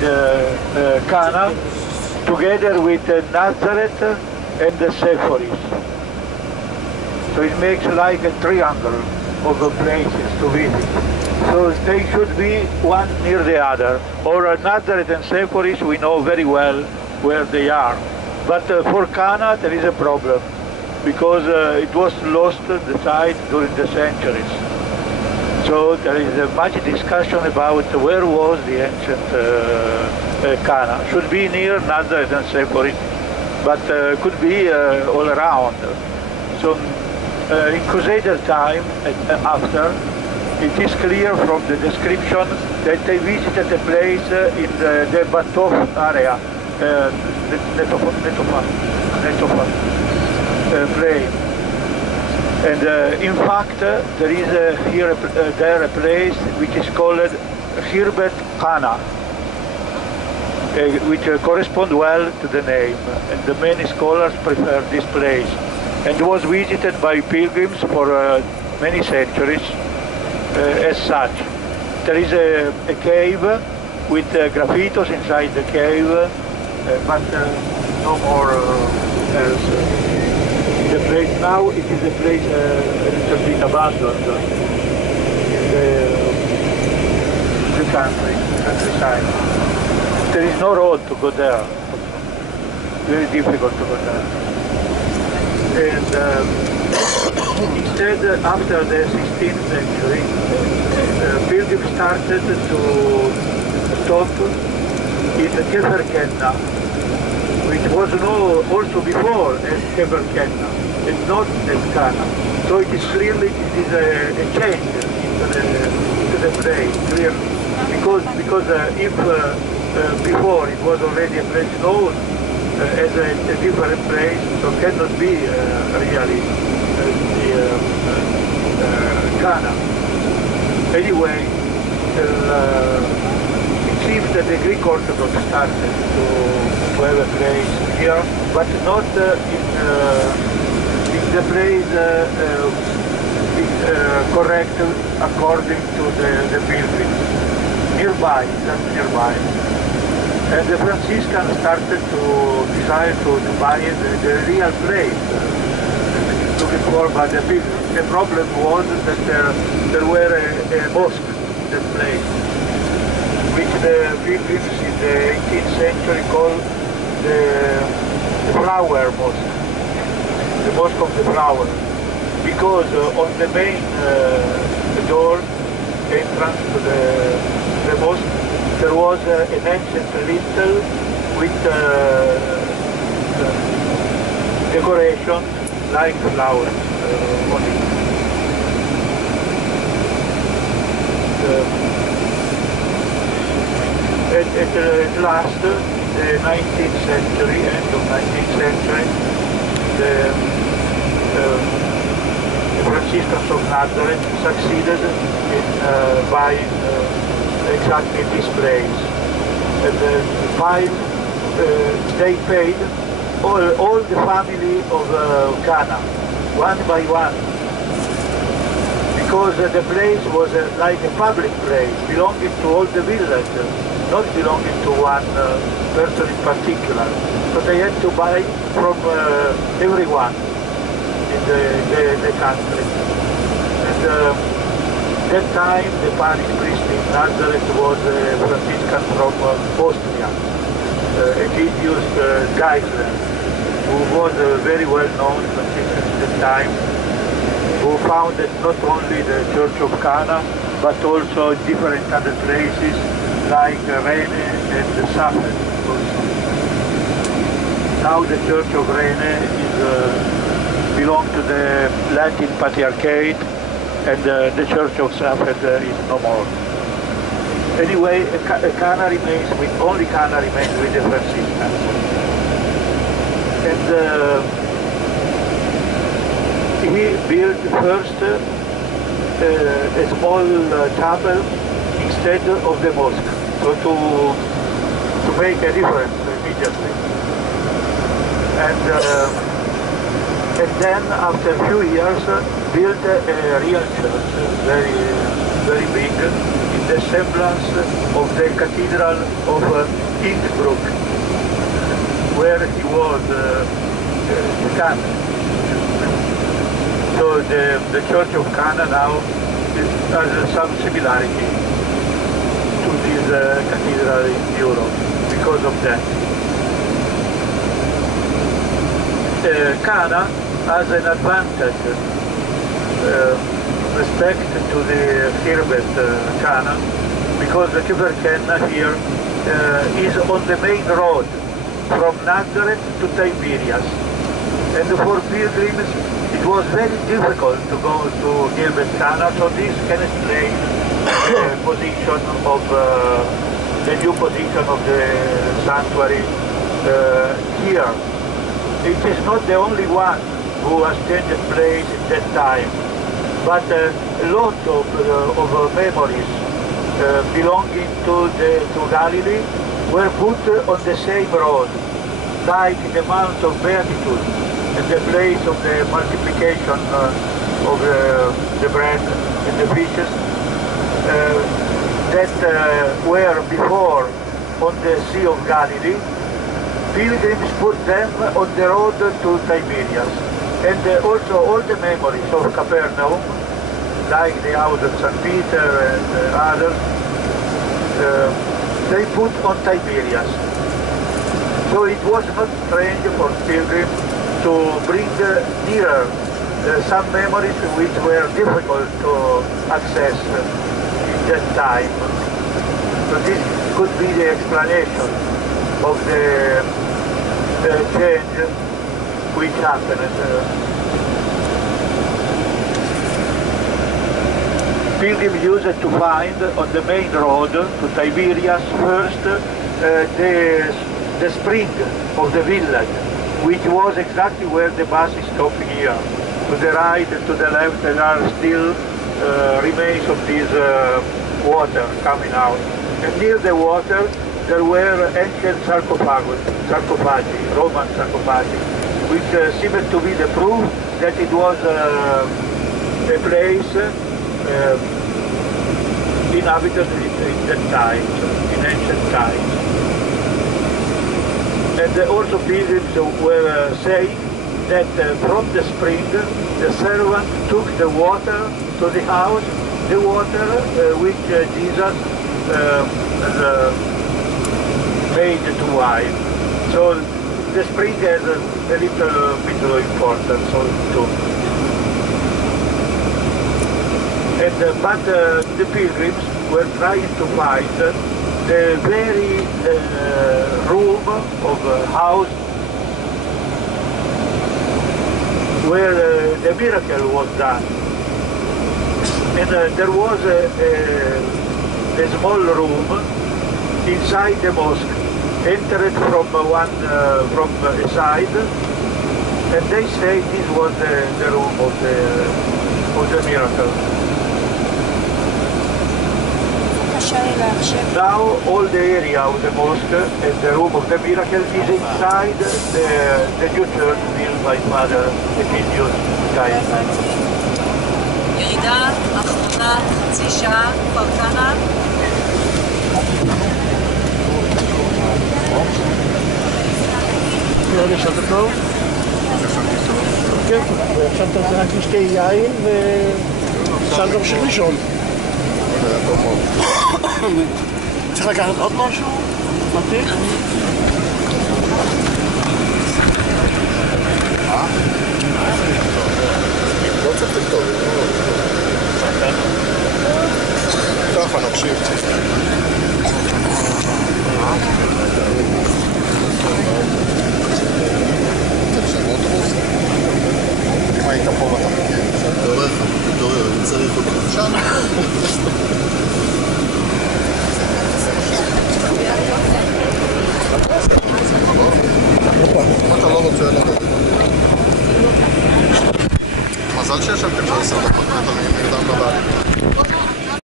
with Cana, together with Nazareth and the Sephoris. So it makes like a triangle of places to visit. So they should be one near the other. Or Nazareth and Sephoris, we know very well where they are. But for Cana, there is a problem, because it was lost, the site, during the centuries. So there is much discussion about where was the ancient Cana. Should be near Nazareth and Sephoris, but could be all around. So in Crusader time and after, it is clear from the description that they visited a place in the Batov area, the Netofa plain. And in fact, there is there a place which is called Hirbet Cana, which corresponds well to the name, and the many scholars prefer this place, and was visited by pilgrims for many centuries as such. There is a cave with graffitos inside the cave, but no more else. The place now, it is a place a little bit abandoned in the countryside. There is no road to go there. Very difficult to go there. And instead, after the 16th century, pilgrims started to stop in Kefer Kenna, which was known also before as Kefer Kenna, and not as Cana. So it is clearly it is a change into the place, clearly, because if before it was already a place known as a different place, so cannot be really Cana. Anyway, it seems that the Greek Orthodox started to have a place here, but not in the place correct according to the pilgrims. Nearby, just nearby. And the Franciscans started to desire to buy the real place looking for by the pilgrims. The problem was that there were a mosque in that place, which the pilgrims in the 18th century called the Flower Mosque, the Mosque of the Flower, because on the main door entrance to the mosque there was an ancient lintel with decoration like flowers on it. At last, the 19th century, end of 19th century, the Franciscans of Nazareth succeeded in buying exactly this place. And they paid all the family of Cana, one by one, because the place was like a public place, belonging to all the village, not belonging to one person in particular. So they had to buy from everyone in the country. And that time the parish priest in Nazareth was a Franciscan from Austria, Egidius Geisler, who was a very well-known Franciscan at that time, who founded not only the Church of Cana, but also different other places like Rene and Safed also. Now the Church of Rene belongs to the Latin Patriarchate, and the Church of Safed is no more. Anyway, Cana remains only Cana remains with the Franciscans. And he built first a small chapel instead of the mosque, so to make a difference immediately. And then after a few years built a real church, very big, in the semblance of the cathedral of Innsbruck, where he was Cana. So the church of Cana now has some similarity to this cathedral in Europe because of that. Cana has an advantage respect to the Khirbet Cana because the Kiberken here is on the main road from Nazareth to Tiberias, and for pilgrims it was very difficult to go to Khirbet Cana, so this can explain the position of the new position of the sanctuary here. It is not the only one who has changed place at that time, but a lot of memories belonging to Galilee were put on the same road, like the Mount of Beatitude and the place of the multiplication of the bread and the fishes that were before on the Sea of Galilee. Pilgrims put them on the road to Tiberias, and also all the memories of Capernaum, like the house of St. Peter and others, they put on Tiberias. So it was not strange for pilgrims to bring nearer some memories which were difficult to access in that time. So this could be the explanation of the change which happened. Pilgrims used to find on the main road to Tiberias first the spring of the village, which was exactly where the bus is stopping here. To the right and to the left there are still remains of this water coming out. And near the water there were ancient sarcophagi, Roman sarcophagi, which seemed to be the proof that it was a place inhabited in that time, in ancient times. And also pilgrims were saying that from the spring the servant took the water to the house, the water which Jesus made to wine. So the spring has a little bit of importance too. And, but the pilgrims were trying to find the very room of house where the miracle was done. And there was a small room inside the mosque, entered from a side, and they say this was the room of the miracle. Now all the area of the mosque and the room of the miracle is inside the new church built by Father Eugenio Alliata. ירידה אחרונה, חצי שעה, כבר קנה. נשארת טוב? כן, ועכשיו אתה רוצה רק לשתי יין ואפשר גם של ראשון. צריך לקחת עוד משהו? מתאים? לא צריך לכתוב, ככה נקשיב.